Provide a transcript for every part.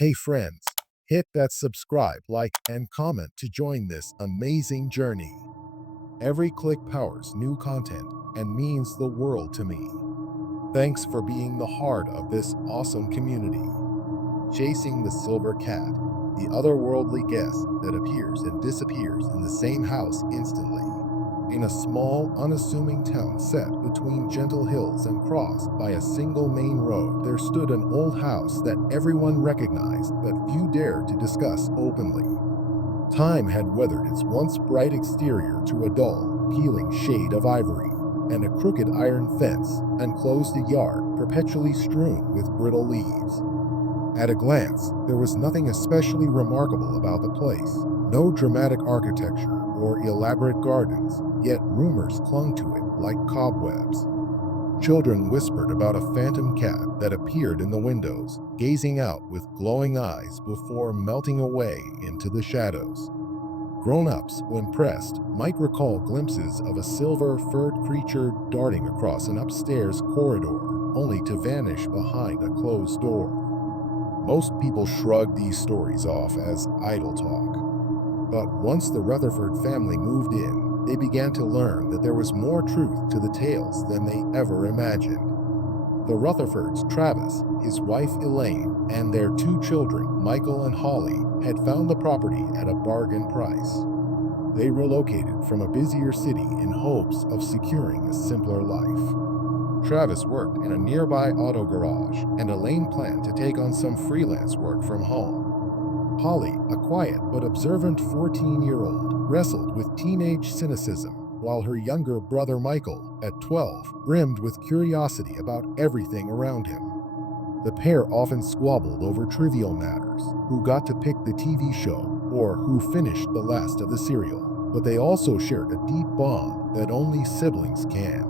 Hey friends, hit that subscribe, like, and comment to join this amazing journey. Every click powers new content and means the world to me. Thanks for being the heart of this awesome community. Chasing the silver cat, the otherworldly guest that appears and disappears in the same house instantly. In a small, unassuming town set between gentle hills and crossed by a single main road, there stood an old house that everyone recognized but few dared to discuss openly. Time had weathered its once bright exterior to a dull, peeling shade of ivory, and a crooked iron fence enclosed a yard perpetually strewn with brittle leaves. At a glance, there was nothing especially remarkable about the place. No dramatic architecture or elaborate gardens, yet rumors clung to it like cobwebs. Children whispered about a phantom cat that appeared in the windows, gazing out with glowing eyes before melting away into the shadows. Grown-ups, when pressed, might recall glimpses of a silver-furred creature darting across an upstairs corridor, only to vanish behind a closed door. Most people shrugged these stories off as idle talk. But once the Rutherford family moved in, they began to learn that there was more truth to the tales than they ever imagined. The Rutherfords, Travis, his wife Elaine, and their two children, Michael and Holly, had found the property at a bargain price. They relocated from a busier city in hopes of securing a simpler life. Travis worked in a nearby auto garage, and Elaine planned to take on some freelance work from home. Holly, a quiet but observant 14-year-old, wrestled with teenage cynicism, while her younger brother Michael, at 12, brimmed with curiosity about everything around him. The pair often squabbled over trivial matters, who got to pick the TV show or who finished the last of the cereal, but they also shared a deep bond that only siblings can.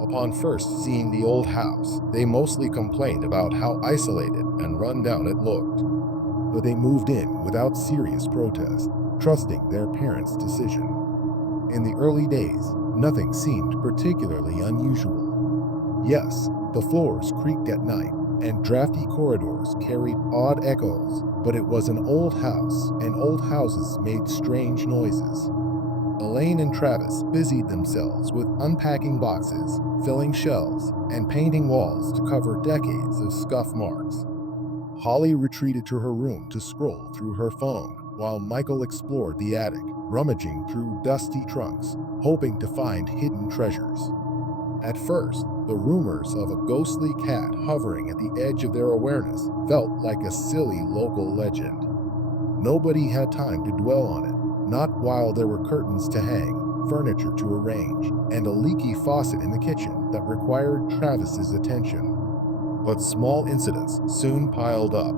Upon first seeing the old house, they mostly complained about how isolated and run down it looked. But they moved in without serious protest, trusting their parents' decision. In the early days, nothing seemed particularly unusual. Yes, the floors creaked at night, and drafty corridors carried odd echoes, but it was an old house, and old houses made strange noises. Elaine and Travis busied themselves with unpacking boxes, filling shelves, and painting walls to cover decades of scuff marks. Holly retreated to her room to scroll through her phone, while Michael explored the attic, rummaging through dusty trunks, hoping to find hidden treasures. At first, the rumors of a ghostly cat hovering at the edge of their awareness felt like a silly local legend. Nobody had time to dwell on it, not while there were curtains to hang, furniture to arrange, and a leaky faucet in the kitchen that required Travis's attention. But small incidents soon piled up.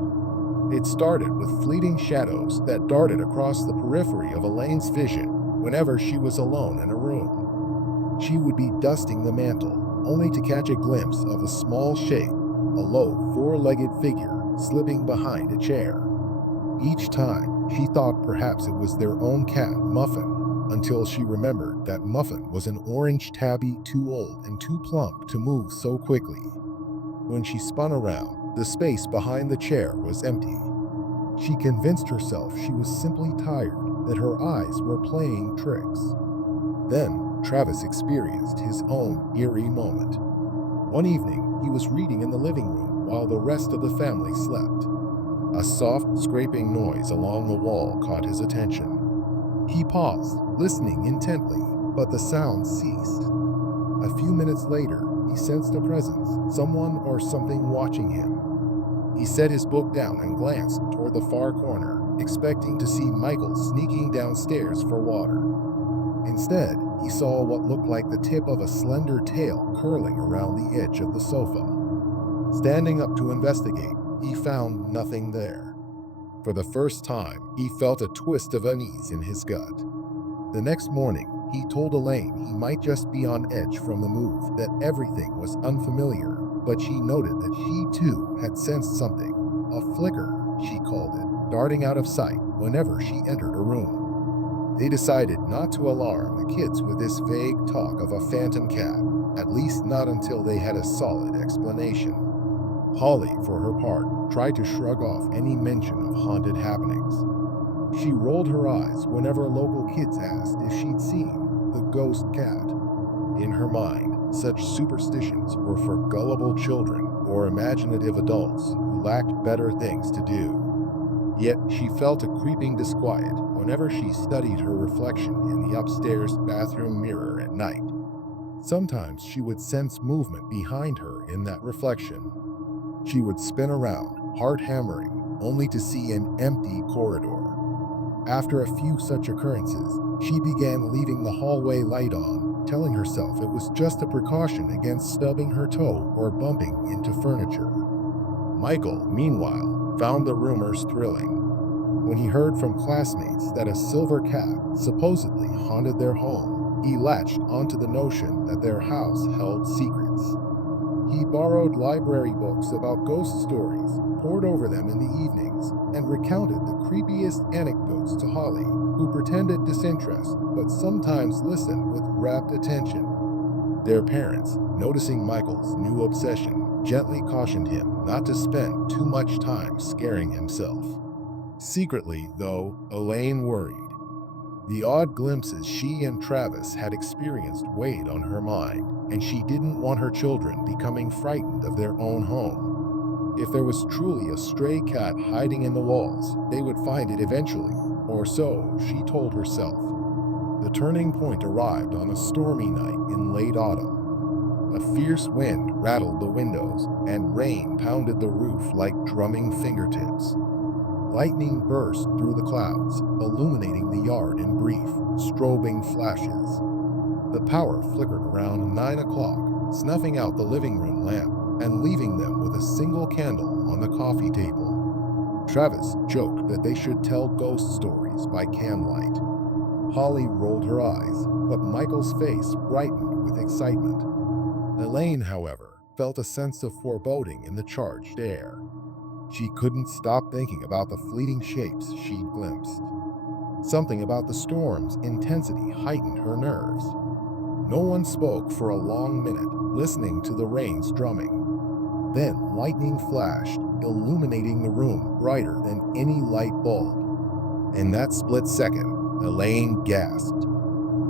It started with fleeting shadows that darted across the periphery of Elaine's vision whenever she was alone in a room. She would be dusting the mantel, only to catch a glimpse of a small shape, a low, four-legged figure slipping behind a chair. Each time, she thought perhaps it was their own cat, Muffin, until she remembered that Muffin was an orange tabby too old and too plump to move so quickly. When she spun around, the space behind the chair was empty. She convinced herself she was simply tired, that her eyes were playing tricks. Then, Travis experienced his own eerie moment. One evening, he was reading in the living room while the rest of the family slept. A soft, scraping noise along the wall caught his attention. He paused, listening intently, but the sound ceased. A few minutes later, he sensed a presence, someone or something watching him. He set his book down and glanced toward the far corner, expecting to see Michael sneaking downstairs for water. Instead, he saw what looked like the tip of a slender tail curling around the edge of the sofa. Standing up to investigate, he found nothing there. For the first time, he felt a twist of unease in his gut. The next morning, he told Elaine he might just be on edge from the move, that everything was unfamiliar, but she noted that she too had sensed something, a flicker, she called it, darting out of sight whenever she entered a room. They decided not to alarm the kids with this vague talk of a phantom cat, at least not until they had a solid explanation. Holly, for her part, tried to shrug off any mention of haunted happenings. She rolled her eyes whenever local kids asked if she'd seen the ghost cat. In her mind, such superstitions were for gullible children or imaginative adults who lacked better things to do. Yet she felt a creeping disquiet whenever she studied her reflection in the upstairs bathroom mirror at night. Sometimes she would sense movement behind her in that reflection. She would spin around, heart hammering, only to see an empty corridor. After a few such occurrences, she began leaving the hallway light on, telling herself it was just a precaution against stubbing her toe or bumping into furniture. Michael, meanwhile, found the rumors thrilling. When he heard from classmates that a silver cat supposedly haunted their home, he latched onto the notion that their house held secrets. He borrowed library books about ghost stories, pored over them in the evenings, and recounted the creepiest anecdotes to Holly, who pretended disinterest but sometimes listened with rapt attention. Their parents, noticing Michael's new obsession, gently cautioned him not to spend too much time scaring himself. Secretly, though, Elaine worried. The odd glimpses she and Travis had experienced weighed on her mind, and she didn't want her children becoming frightened of their own home. If there was truly a stray cat hiding in the walls, they would find it eventually, or so she told herself. The turning point arrived on a stormy night in late autumn. A fierce wind rattled the windows, and rain pounded the roof like drumming fingertips. Lightning burst through the clouds, illuminating the yard in brief, strobing flashes. The power flickered around 9 o'clock, snuffing out the living room lamp and leaving them with a single candle on the coffee table. Travis joked that they should tell ghost stories by candlelight. Holly rolled her eyes, but Michael's face brightened with excitement. Elaine, however, felt a sense of foreboding in the charged air. She couldn't stop thinking about the fleeting shapes she'd glimpsed. Something about the storm's intensity heightened her nerves. No one spoke for a long minute, listening to the rain's drumming. Then lightning flashed, illuminating the room brighter than any light bulb. In that split second, Elaine gasped.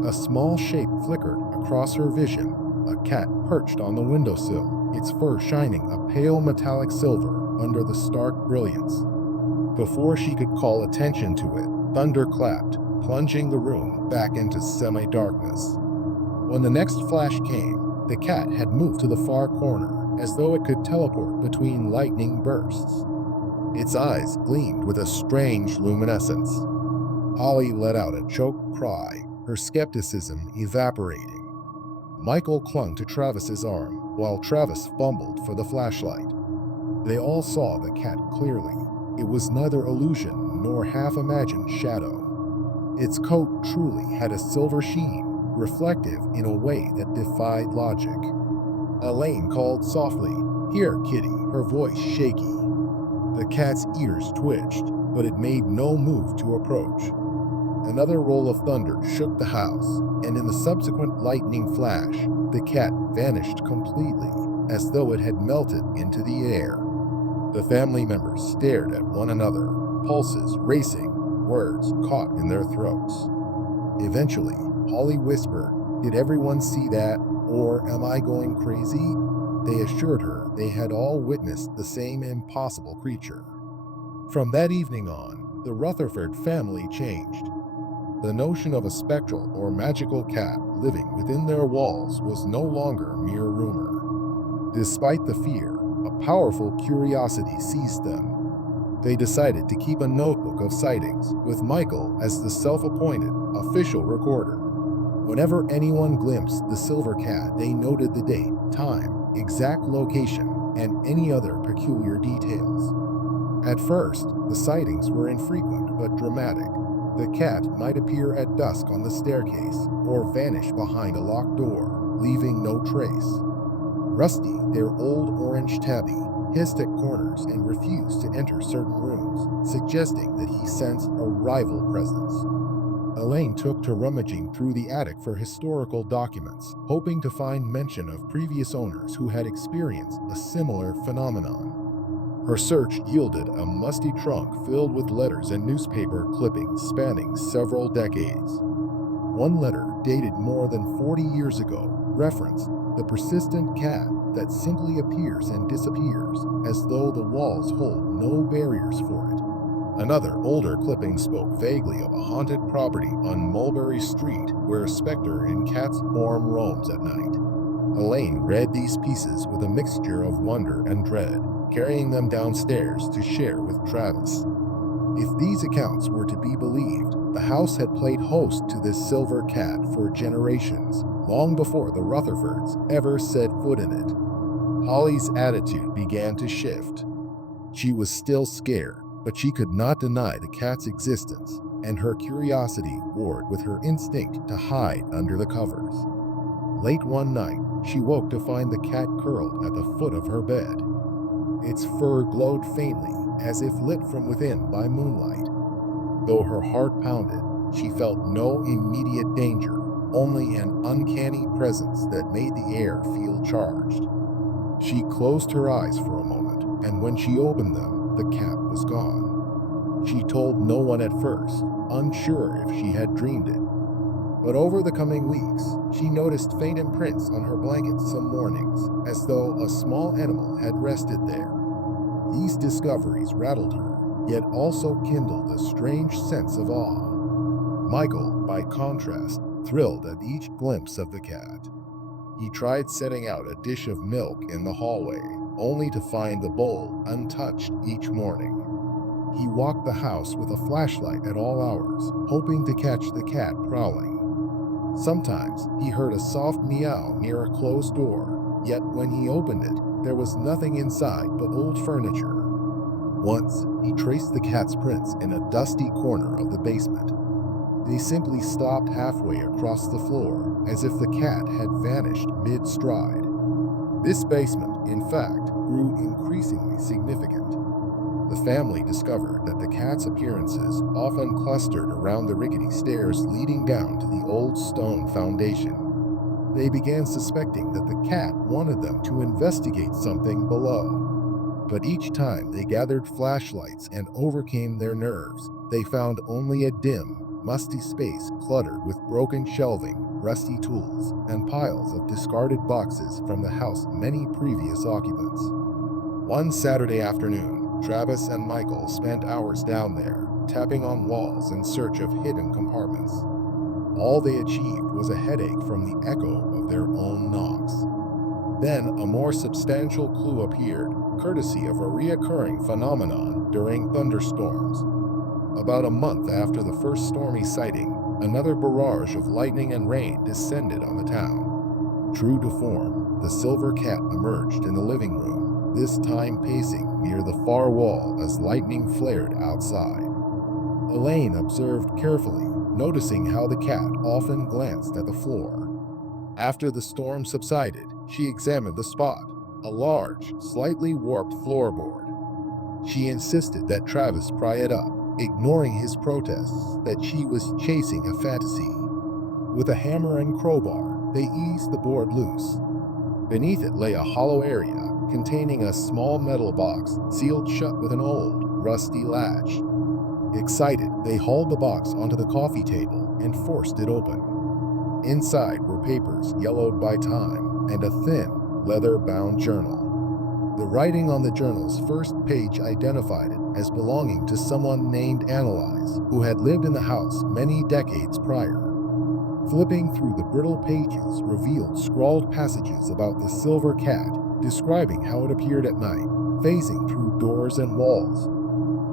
A small shape flickered across her vision, a cat perched on the windowsill, its fur shining a pale metallic silver under the stark brilliance. Before she could call attention to it, thunder clapped, plunging the room back into semi-darkness. When the next flash came, the cat had moved to the far corner, as though it could teleport between lightning bursts. Its eyes gleamed with a strange luminescence. Holly let out a choked cry, her skepticism evaporating. Michael clung to Travis's arm, while Travis fumbled for the flashlight. They all saw the cat clearly. It was neither illusion nor half-imagined shadow. Its coat truly had a silver sheen, reflective in a way that defied logic. Elaine called softly, "Here, kitty," her voice shaky. The cat's ears twitched, but it made no move to approach. Another roll of thunder shook the house, and in the subsequent lightning flash, the cat vanished completely, as though it had melted into the air. The family members stared at one another, pulses racing, words caught in their throats. Eventually, Holly whispered, "Did everyone see that, or am I going crazy?" They assured her they had all witnessed the same impossible creature. From that evening on, the Rutherford family changed. The notion of a spectral or magical cat living within their walls was no longer mere rumor. Despite the fear, a powerful curiosity seized them. They decided to keep a notebook of sightings, with Michael as the self-appointed official recorder. Whenever anyone glimpsed the silver cat, they noted the date, time, exact location, and any other peculiar details. At first, the sightings were infrequent but dramatic. The cat might appear at dusk on the staircase or vanish behind a locked door, leaving no trace. Rusty, their old orange tabby, hissed at corners and refused to enter certain rooms, suggesting that he sensed a rival presence. Elaine took to rummaging through the attic for historical documents, hoping to find mention of previous owners who had experienced a similar phenomenon. Her search yielded a musty trunk filled with letters and newspaper clippings spanning several decades. One letter, dated more than 40 years ago, referenced the persistent cat that simply appears and disappears, as though the walls hold no barriers for it. Another, older clipping spoke vaguely of a haunted property on Mulberry Street where a specter in cat's form roams at night. Elaine read these pieces with a mixture of wonder and dread, carrying them downstairs to share with Travis. If these accounts were to be believed, the house had played host to this silver cat for generations, long before the Rutherfords ever set foot in it. Holly's attitude began to shift. She was still scared, but she could not deny the cat's existence, and her curiosity warred with her instinct to hide under the covers. Late one night, she woke to find the cat curled at the foot of her bed. Its fur glowed faintly, as if lit from within by moonlight. Though her heart pounded, she felt no immediate danger, only an uncanny presence that made the air feel charged. She closed her eyes for a moment, and when she opened them, the cat was gone. She told no one at first, unsure if she had dreamed it. But over the coming weeks, she noticed faint imprints on her blanket some mornings, as though a small animal had rested there. These discoveries rattled her, yet also kindled a strange sense of awe. Michael, by contrast, thrilled at each glimpse of the cat. He tried setting out a dish of milk in the hallway, only to find the bowl untouched each morning. He walked the house with a flashlight at all hours, hoping to catch the cat prowling. Sometimes he heard a soft meow near a closed door, yet when he opened it, there was nothing inside but old furniture. Once, he traced the cat's prints in a dusty corner of the basement. They simply stopped halfway across the floor, as if the cat had vanished mid-stride. This basement, in fact, grew increasingly significant. The family discovered that the cat's appearances often clustered around the rickety stairs leading down to the old stone foundation. They began suspecting that the cat wanted them to investigate something below. But each time they gathered flashlights and overcame their nerves, they found only a dim, musty space cluttered with broken shelving, rusty tools, and piles of discarded boxes from the house's many previous occupants. One Saturday afternoon, Travis and Michael spent hours down there, tapping on walls in search of hidden compartments. All they achieved was a headache from the echo of their own knocks. Then a more substantial clue appeared, courtesy of a reoccurring phenomenon during thunderstorms. About a month after the first stormy sighting, another barrage of lightning and rain descended on the town. True to form, the silver cat emerged in the living room, this time pacing near the far wall as lightning flared outside. Elaine observed carefully, noticing how the cat often glanced at the floor. After the storm subsided, she examined the spot, a large, slightly warped floorboard. She insisted that Travis pry it up, ignoring his protests that she was chasing a fantasy. With a hammer and crowbar, they eased the board loose. Beneath it lay a hollow area containing a small metal box sealed shut with an old, rusty latch. Excited, they hauled the box onto the coffee table and forced it open. Inside were papers yellowed by time and a thin, leather-bound journal. The writing on the journal's first page identified it as belonging to someone named Annalise, who had lived in the house many decades prior. Flipping through the brittle pages revealed scrawled passages about the silver cat, describing how it appeared at night, phasing through doors and walls.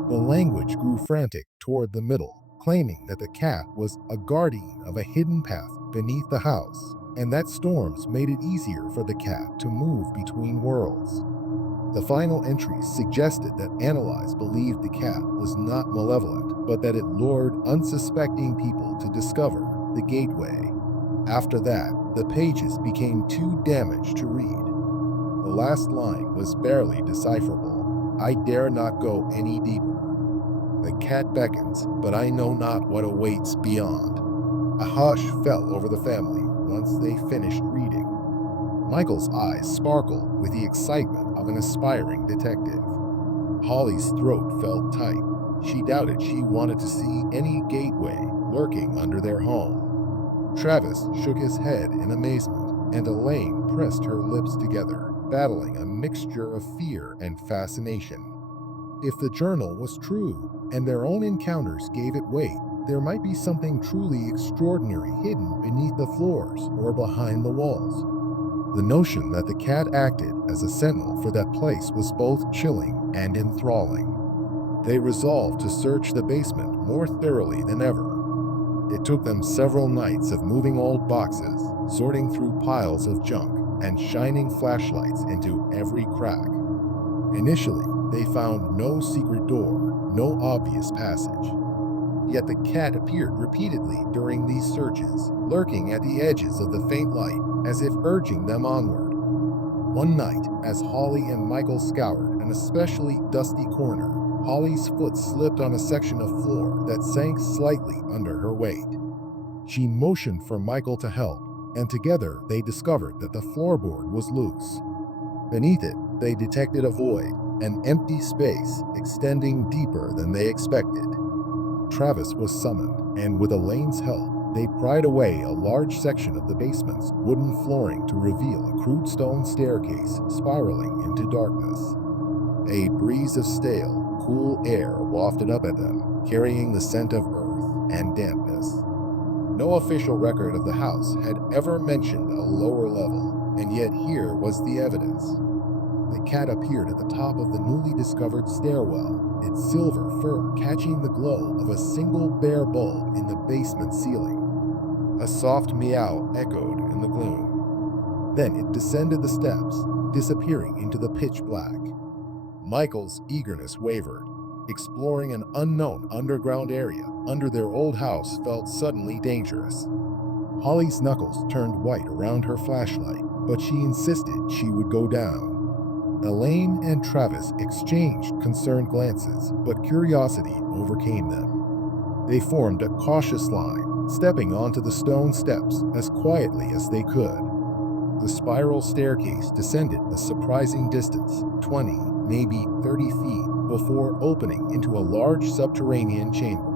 The language grew frantic toward the middle, claiming that the cat was a guardian of a hidden path beneath the house, and that storms made it easier for the cat to move between worlds. The final entries suggested that Annalise believed the cat was not malevolent, but that it lured unsuspecting people to discover the gateway. After that, the pages became too damaged to read. The last line was barely decipherable. I dare not go any deeper. The cat beckons, but I know not what awaits beyond. A hush fell over the family once they finished reading. Michael's eyes sparkled with the excitement of an aspiring detective. Holly's throat felt tight. She doubted she wanted to see any gateway lurking under their home. Travis shook his head in amazement, and Elaine pressed her lips together, battling a mixture of fear and fascination. If the journal was true, and their own encounters gave it weight, there might be something truly extraordinary hidden beneath the floors or behind the walls. The notion that the cat acted as a sentinel for that place was both chilling and enthralling. They resolved to search the basement more thoroughly than ever. It took them several nights of moving old boxes, sorting through piles of junk, and shining flashlights into every crack. Initially, they found no secret door, no obvious passage. Yet the cat appeared repeatedly during these searches, lurking at the edges of the faint light, as if urging them onward. One night, as Holly and Michael scoured an especially dusty corner, Holly's foot slipped on a section of floor that sank slightly under her weight. She motioned for Michael to help, and together they discovered that the floorboard was loose. Beneath it, they detected a void, an empty space extending deeper than they expected. Travis was summoned, and with Elaine's help, they pried away a large section of the basement's wooden flooring to reveal a crude stone staircase spiraling into darkness. A breeze of stale, cool air wafted up at them, carrying the scent of earth and dampness. No official record of the house had ever mentioned a lower level, and yet here was the evidence. The cat appeared at the top of the newly discovered stairwell, its silver fur catching the glow of a single bare bulb in the basement ceiling. A soft meow echoed in the gloom. Then it descended the steps, disappearing into the pitch black. Michael's eagerness wavered. Exploring an unknown underground area under their old house felt suddenly dangerous. Holly's knuckles turned white around her flashlight, but she insisted she would go down. Elaine and Travis exchanged concerned glances, but curiosity overcame them. They formed a cautious line, stepping onto the stone steps as quietly as they could. The spiral staircase descended a surprising distance, 20, maybe 30 feet, before opening into a large subterranean chamber.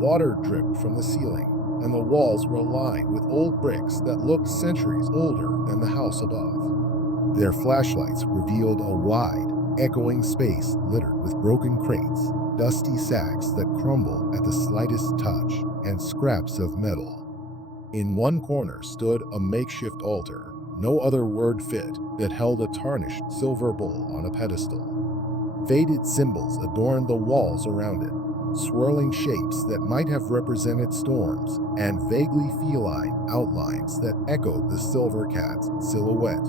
Water dripped from the ceiling, and the walls were lined with old bricks that looked centuries older than the house above. Their flashlights revealed a wide, echoing space littered with broken crates, dusty sacks that crumbled at the slightest touch, and scraps of metal. In one corner stood a makeshift altar, no other word fit, that held a tarnished silver bowl on a pedestal. Faded symbols adorned the walls around it, swirling shapes that might have represented storms, and vaguely feline outlines that echoed the silver cat's silhouette.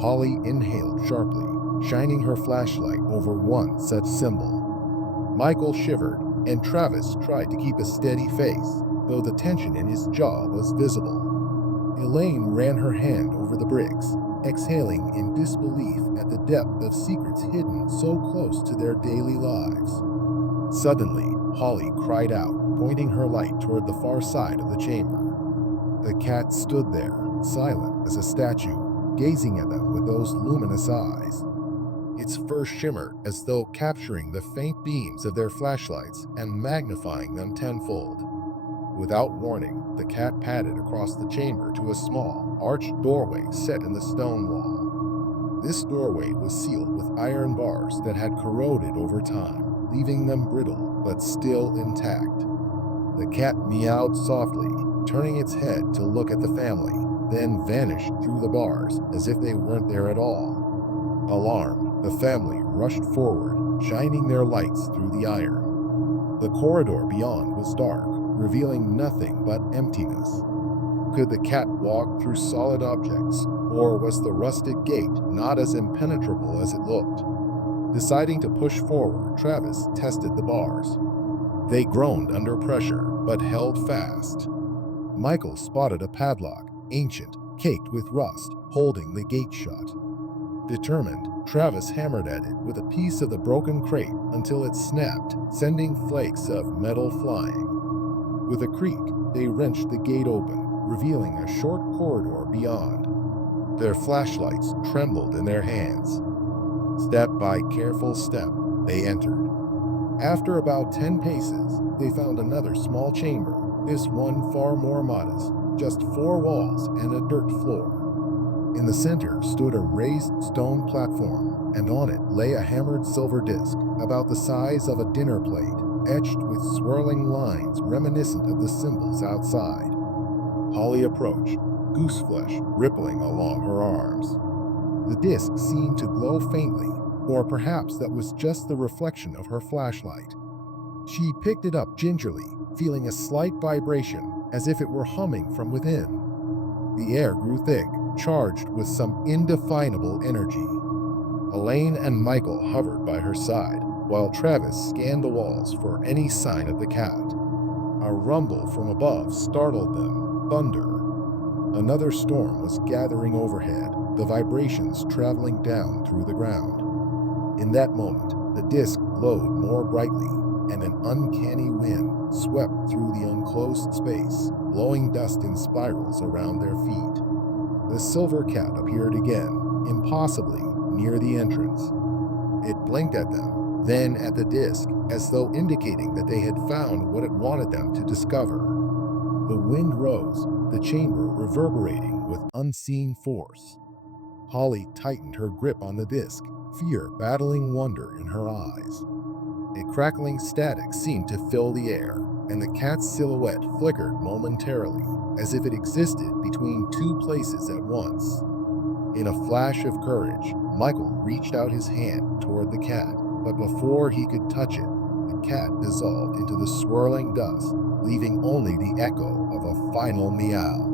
Holly inhaled sharply, shining her flashlight over one such symbol. Michael shivered, and Travis tried to keep a steady face, though the tension in his jaw was visible. Elaine ran her hand over the bricks, exhaling in disbelief at the depth of secrets hidden so close to their daily lives. Suddenly, Holly cried out, pointing her light toward the far side of the chamber. The cat stood there, silent as a statue, gazing at them with those luminous eyes. Its fur shimmered as though capturing the faint beams of their flashlights and magnifying them tenfold. Without warning, the cat padded across the chamber to a small, arched doorway set in the stone wall. This doorway was sealed with iron bars that had corroded over time, leaving them brittle but still intact. The cat meowed softly, turning its head to look at the family, then vanished through the bars as if they weren't there at all. Alarmed, the family rushed forward, shining their lights through the iron. The corridor beyond was dark, revealing nothing but emptiness. Could the cat walk through solid objects, or was the rusted gate not as impenetrable as it looked? Deciding to push forward, Travis tested the bars. They groaned under pressure, but held fast. Michael spotted a padlock, ancient, caked with rust, holding the gate shut. Determined, Travis hammered at it with a piece of the broken crate until it snapped, sending flakes of metal flying. With a creak, they wrenched the gate open, revealing a short corridor beyond. Their flashlights trembled in their hands. Step by careful step, They entered. After about 10 paces, they found another small chamber, this one far more modest, just 4 walls and a dirt floor. In the center stood a raised stone platform, and on it lay a hammered silver disc, about the size of a dinner plate, etched with swirling lines reminiscent of the symbols outside. Holly approached, gooseflesh rippling along her arms. The disc seemed to glow faintly, or perhaps that was just the reflection of her flashlight. She picked it up gingerly, feeling a slight vibration, as if it were humming from within. The air grew thick, charged with some indefinable energy. Elaine and Michael hovered by her side, while Travis scanned the walls for any sign of the cat. A rumble from above startled them. Thunder. Another storm was gathering overhead, the vibrations traveling down through the ground. In that moment, the disc glowed more brightly, and an uncanny wind swept through the enclosed space, blowing dust in spirals around their feet. The silver cat appeared again, impossibly near the entrance. It blinked at them, then at the disc, as though indicating that they had found what it wanted them to discover. The wind rose, the chamber reverberating with unseen force. Holly tightened her grip on the disc, fear battling wonder in her eyes. A crackling static seemed to fill the air, and the cat's silhouette flickered momentarily, as if it existed between two places at once. In a flash of courage, Michael reached out his hand toward the cat, but before he could touch it, the cat dissolved into the swirling dust, leaving only the echo of a final meow.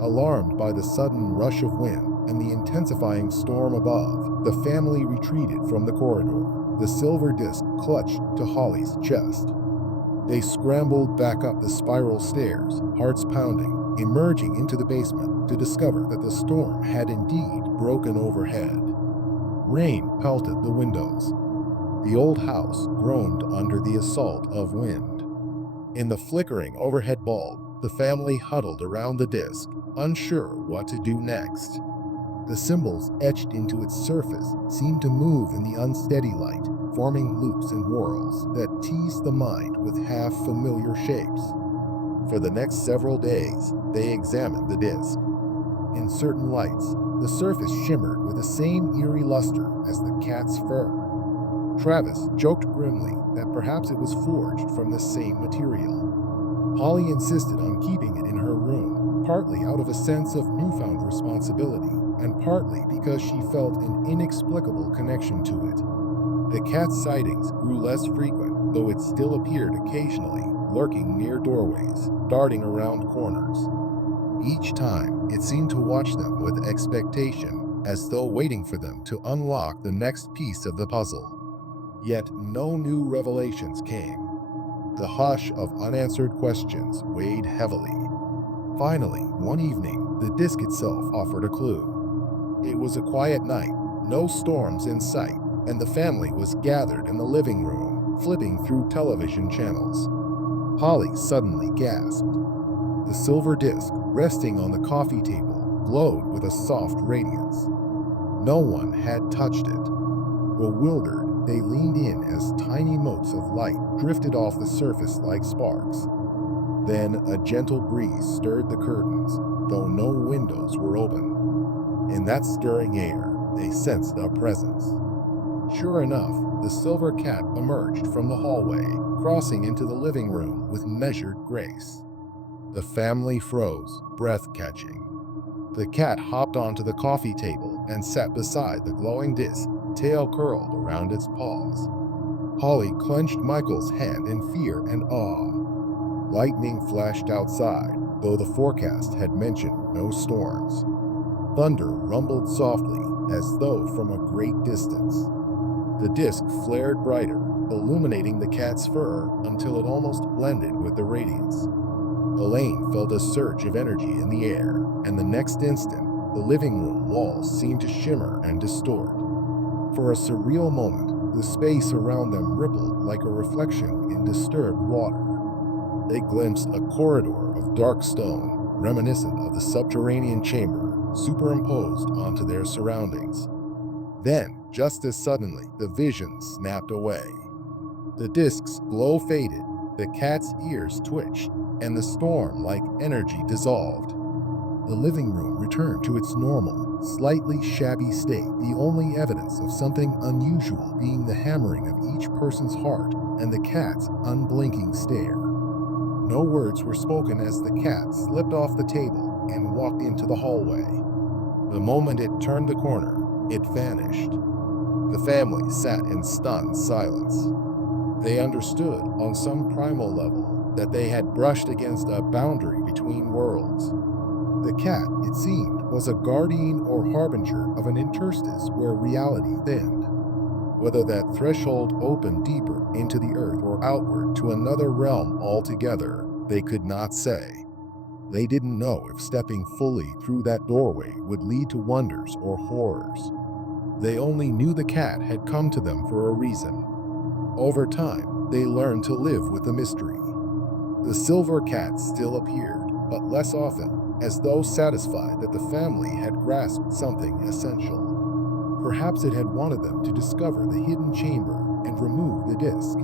Alarmed by the sudden rush of wind and the intensifying storm above, the family retreated from the corridor, the silver disc clutched to Holly's chest. They scrambled back up the spiral stairs, hearts pounding, emerging into the basement to discover that the storm had indeed broken overhead. Rain pelted the windows. The old house groaned under the assault of wind. In the flickering overhead bulb, the family huddled around the disc, unsure what to do next. The symbols etched into its surface seemed to move in the unsteady light, forming loops and whorls that teased the mind with half-familiar shapes. For the next several days, they examined the disc. In certain lights, the surface shimmered with the same eerie luster as the cat's fur. Travis joked grimly that perhaps it was forged from the same material. Holly insisted on keeping it in her room, partly out of a sense of newfound responsibility, and partly because she felt an inexplicable connection to it. The cat's sightings grew less frequent, though it still appeared occasionally, lurking near doorways, darting around corners. Each time, it seemed to watch them with expectation, as though waiting for them to unlock the next piece of the puzzle. Yet no new revelations came. The hush of unanswered questions weighed heavily. Finally, one evening, the disc itself offered a clue. It was a quiet night, no storms in sight, and the family was gathered in the living room, flipping through television channels. Holly suddenly gasped. The silver disc, resting on the coffee table, glowed with a soft radiance. No one had touched it. Bewildered, they leaned in as tiny motes of light drifted off the surface like sparks. Then a gentle breeze stirred the curtains, though no windows were open. In that stirring air, they sensed a presence. Sure enough, the silver cat emerged from the hallway, crossing into the living room with measured grace. The family froze, breath-catching. The cat hopped onto the coffee table and sat beside the glowing disc, tail curled around its paws. Holly clenched Michael's hand in fear and awe. Lightning flashed outside, though the forecast had mentioned no storms. Thunder rumbled softly, as though from a great distance. The disc flared brighter, illuminating the cat's fur until it almost blended with the radiance. Elaine felt a surge of energy in the air, and the next instant, the living room walls seemed to shimmer and distort. For a surreal moment, the space around them rippled like a reflection in disturbed water. They glimpsed a corridor of dark stone, reminiscent of the subterranean chamber, superimposed onto their surroundings. Then, just as suddenly, the vision snapped away. The disk's glow faded, the cat's ears twitched, and the storm-like energy dissolved. The living room returned to its normal, slightly shabby state, the only evidence of something unusual being the hammering of each person's heart and the cat's unblinking stare. No words were spoken as the cat slipped off the table and walked into the hallway. The moment it turned the corner, it vanished. The family sat in stunned silence. They understood on some primal level that they had brushed against a boundary between worlds. The cat, it seemed, was a guardian or harbinger of an interstice where reality thinned. Whether that threshold opened deeper into the earth or outward to another realm altogether, they could not say. They didn't know if stepping fully through that doorway would lead to wonders or horrors. They only knew the cat had come to them for a reason. Over time, they learned to live with the mystery. The silver cat still appeared, but less often, as though satisfied that the family had grasped something essential. Perhaps it had wanted them to discover the hidden chamber and remove the disk.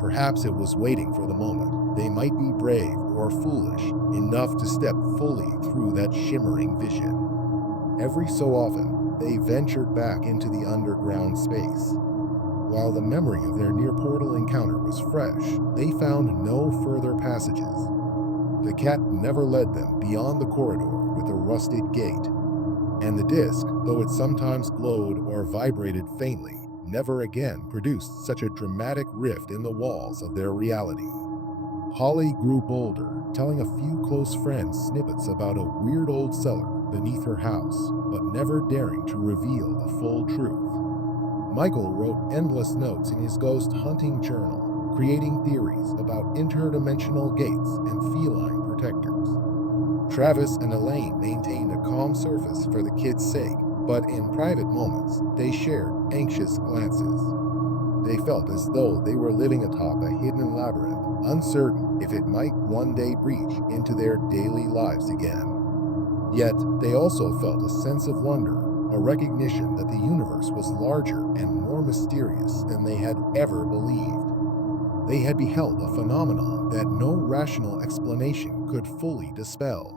Perhaps it was waiting for the moment they might be brave or foolish enough to step fully through that shimmering vision. Every so often, they ventured back into the underground space. While the memory of their near-portal encounter was fresh, they found no further passages. The cat never led them beyond the corridor with a rusted gate, and the disk, though it sometimes glowed or vibrated faintly, never again produced such a dramatic rift in the walls of their reality. Holly grew bolder, telling a few close friends snippets about a weird old cellar beneath her house, but never daring to reveal the full truth. Michael wrote endless notes in his ghost hunting journal, creating theories about interdimensional gates and feline protectors. Travis and Elaine maintained a calm surface for the kids' sake, but in private moments, they shared anxious glances. They felt as though they were living atop a hidden labyrinth, uncertain if it might one day breach into their daily lives again. Yet, they also felt a sense of wonder, a recognition that the universe was larger and more mysterious than they had ever believed. They had beheld a phenomenon that no rational explanation could fully dispel.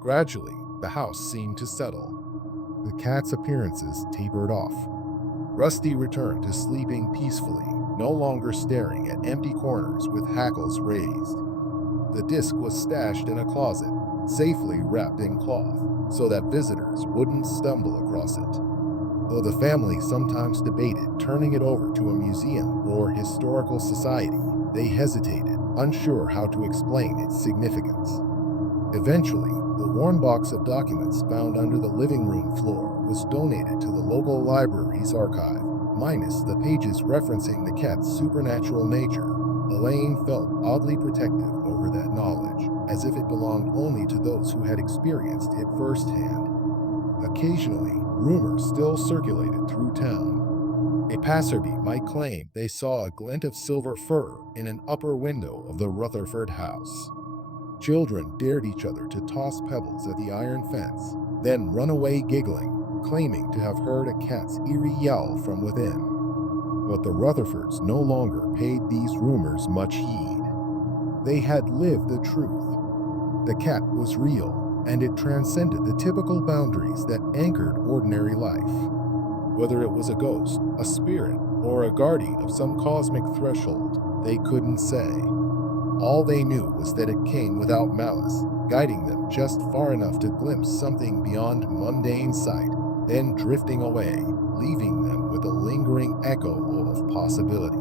Gradually, the house seemed to settle. The cat's appearances tapered off. Rusty returned to sleeping peacefully, no longer staring at empty corners with hackles raised. The disc was stashed in a closet, safely wrapped in cloth, so that visitors wouldn't stumble across it. Though the family sometimes debated turning it over to a museum or historical society, they hesitated, unsure how to explain its significance. Eventually, the worn box of documents found under the living room floor was donated to the local library's archive, minus the pages referencing the cat's supernatural nature. Elaine felt oddly protective over that knowledge, as if it belonged only to those who had experienced it firsthand. Occasionally, rumors still circulated through town. A passerby might claim they saw a glint of silver fur in an upper window of the Rutherford house. Children dared each other to toss pebbles at the iron fence, then run away giggling, claiming to have heard a cat's eerie yell from within. But the Rutherfords no longer paid these rumors much heed. They had lived the truth. The cat was real, and it transcended the typical boundaries that anchored ordinary life. Whether it was a ghost, a spirit, or a guardian of some cosmic threshold, they couldn't say. All they knew was that it came without malice, guiding them just far enough to glimpse something beyond mundane sight, then drifting away, leaving them with a lingering echo of possibility.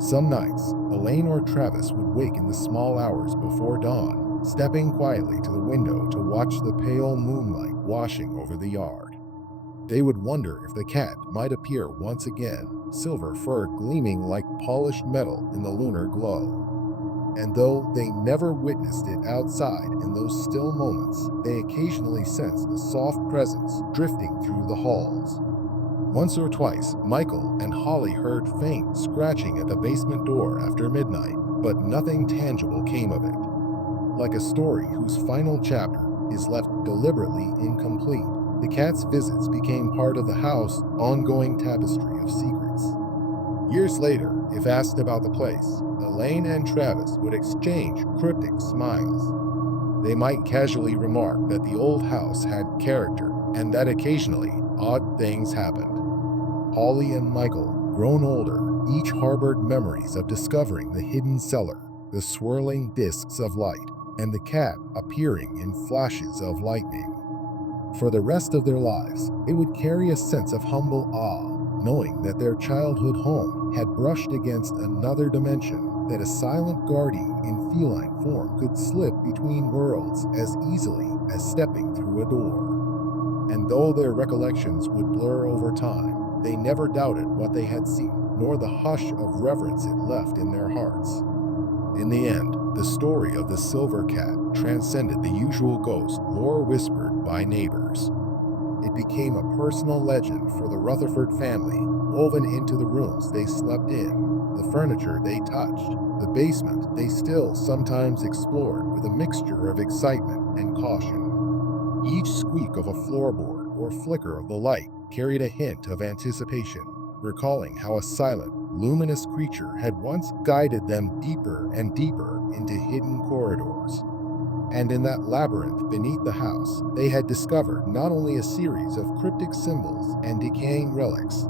Some nights, Elaine or Travis would wake in the small hours before dawn, stepping quietly to the window to watch the pale moonlight washing over the yard. They would wonder if the cat might appear once again, silver fur gleaming like polished metal in the lunar glow. And though they never witnessed it outside in those still moments, they occasionally sensed a soft presence drifting through the halls. Once or twice, Michael and Holly heard faint scratching at the basement door after midnight, but nothing tangible came of it. Like a story whose final chapter is left deliberately incomplete, The cat's visits became part of the house's ongoing tapestry of secrets. Years later, if asked about the place, Elaine and Travis would exchange cryptic smiles. They might casually remark that the old house had character and that occasionally odd things happened. Holly and Michael, grown older, each harbored memories of discovering the hidden cellar, the swirling discs of light, and the cat appearing in flashes of lightning. For the rest of their lives, they would carry a sense of humble awe, knowing that their childhood home had brushed against another dimension, that a silent guardian in feline form could slip between worlds as easily as stepping through a door. And though their recollections would blur over time, they never doubted what they had seen, nor the hush of reverence it left in their hearts. In the end, the story of the silver cat transcended the usual ghost lore whispered by neighbors. It became a personal legend for the Rutherford family, woven into the rooms they slept in, the furniture they touched, the basement they still sometimes explored with a mixture of excitement and caution. Each squeak of a floorboard or flicker of the light carried a hint of anticipation, recalling how a silent, luminous creature had once guided them deeper and deeper into hidden corridors. And in that labyrinth beneath the house, they had discovered not only a series of cryptic symbols and decaying relics,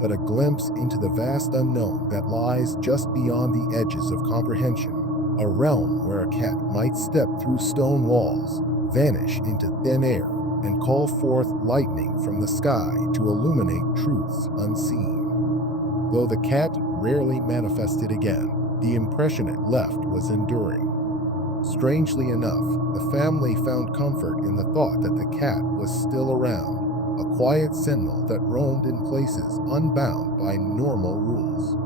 but a glimpse into the vast unknown that lies just beyond the edges of comprehension, a realm where a cat might step through stone walls, vanish into thin air, and call forth lightning from the sky to illuminate truths unseen. Though the cat rarely manifested again, the impression it left was enduring. Strangely enough, the family found comfort in the thought that the cat was still around, a quiet sentinel that roamed in places unbound by normal rules.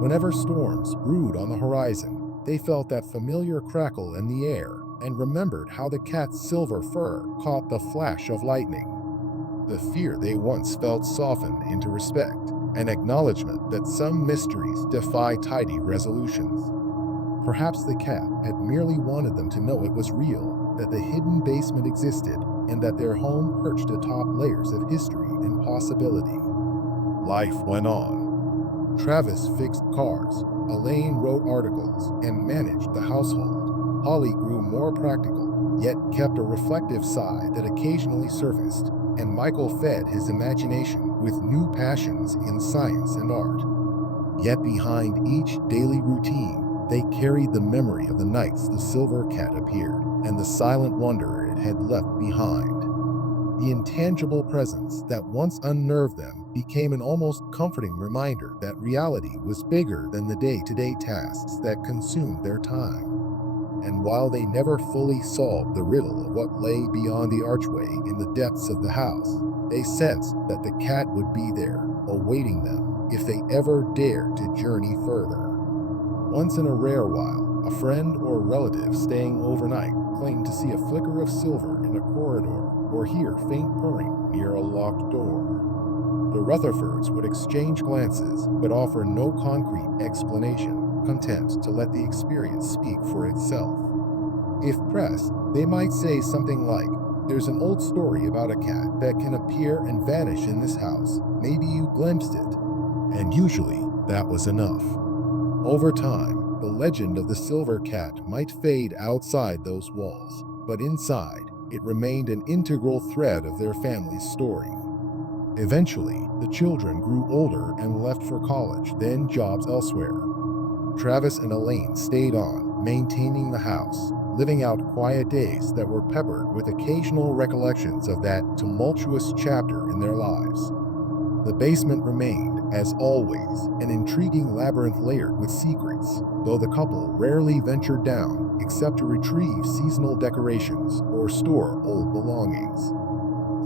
Whenever storms brewed on the horizon, they felt that familiar crackle in the air and remembered how the cat's silver fur caught the flash of lightning. The fear they once felt softened into respect, an acknowledgement that some mysteries defy tidy resolutions. Perhaps the cat had merely wanted them to know it was real, that the hidden basement existed, and that their home perched atop layers of history and possibility. Life went on. Travis fixed cars, Elaine wrote articles and managed the household. Holly grew more practical, yet kept a reflective side that occasionally surfaced, and Michael fed his imagination with new passions in science and art. Yet behind each daily routine, they carried the memory of the nights the silver cat appeared and the silent wonder it had left behind. The intangible presence that once unnerved them became an almost comforting reminder that reality was bigger than the day-to-day tasks that consumed their time. And while they never fully solved the riddle of what lay beyond the archway in the depths of the house, they sensed that the cat would be there, awaiting them, if they ever dared to journey further. Once in a rare while, a friend or relative staying overnight claimed to see a flicker of silver in a corridor or hear faint purring near a locked door. The Rutherfords would exchange glances but offer no concrete explanation, content to let the experience speak for itself. If pressed, they might say something like, "There's an old story about a cat that can appear and vanish in this house. Maybe you glimpsed it." And usually, that was enough. Over time, the legend of the silver cat might fade outside those walls, but inside, it remained an integral thread of their family's story. Eventually, the children grew older and left for college, then jobs elsewhere. Travis and Elaine stayed on, maintaining the house, living out quiet days that were peppered with occasional recollections of that tumultuous chapter in their lives. The basement remained, as always, an intriguing labyrinth layered with secrets, though the couple rarely ventured down except to retrieve seasonal decorations or store old belongings.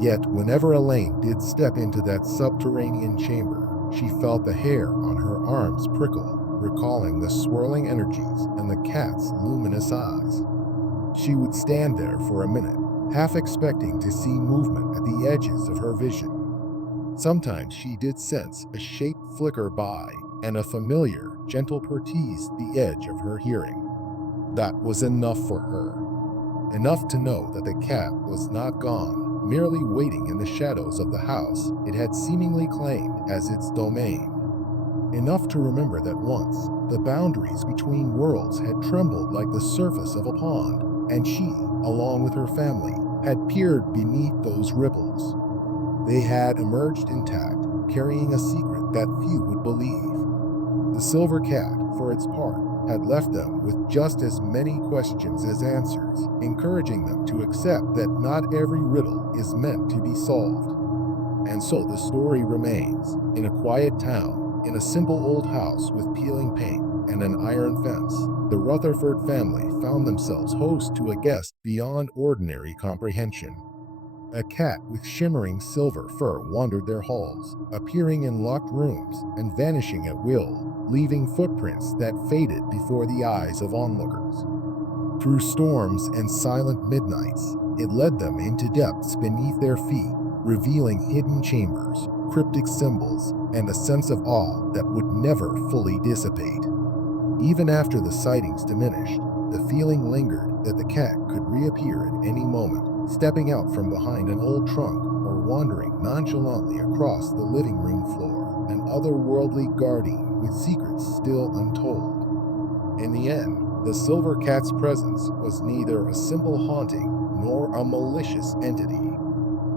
Yet, whenever Elaine did step into that subterranean chamber, she felt the hair on her arms prickle, recalling the swirling energies and the cat's luminous eyes. She would stand there for a minute, half expecting to see movement at the edges of her vision. Sometimes she did sense a shape flicker by, and a familiar, gentle purr teased the edge of her hearing. That was enough for her. Enough to know that the cat was not gone, merely waiting in the shadows of the house it had seemingly claimed as its domain. Enough to remember that once, the boundaries between worlds had trembled like the surface of a pond, and she, along with her family, had peered beneath those ripples. They had emerged intact, carrying a secret that few would believe. The silver cat, for its part, had left them with just as many questions as answers, encouraging them to accept that not every riddle is meant to be solved. And so the story remains. In a quiet town, in a simple old house with peeling paint and an iron fence, the Rutherford family found themselves host to a guest beyond ordinary comprehension. A cat with shimmering silver fur wandered their halls, appearing in locked rooms and vanishing at will, leaving footprints that faded before the eyes of onlookers. Through storms and silent midnights, it led them into depths beneath their feet, revealing hidden chambers, cryptic symbols, and a sense of awe that would never fully dissipate. Even after the sightings diminished, the feeling lingered that the cat could reappear at any moment, stepping out from behind an old trunk or wandering nonchalantly across the living room floor, an otherworldly guardian with secrets still untold. In the end, the silver cat's presence was neither a simple haunting nor a malicious entity.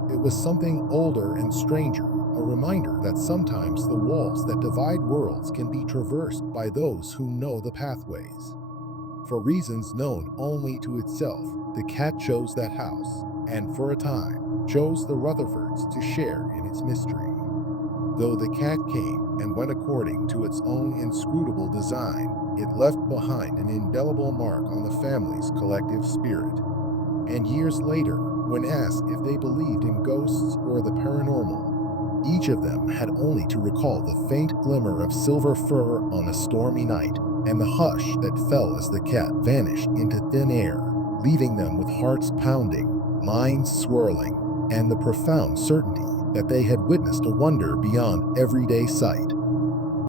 It was something older and stranger, a reminder that sometimes the walls that divide worlds can be traversed by those who know the pathways. For reasons known only to itself, the cat chose that house, and for a time, chose the Rutherfords to share in its mystery. Though the cat came and went according to its own inscrutable design, it left behind an indelible mark on the family's collective spirit. And years later, when asked if they believed in ghosts or the paranormal, each of them had only to recall the faint glimmer of silver fur on a stormy night and the hush that fell as the cat vanished into thin air, leaving them with hearts pounding, minds swirling, and the profound certainty that they had witnessed a wonder beyond everyday sight.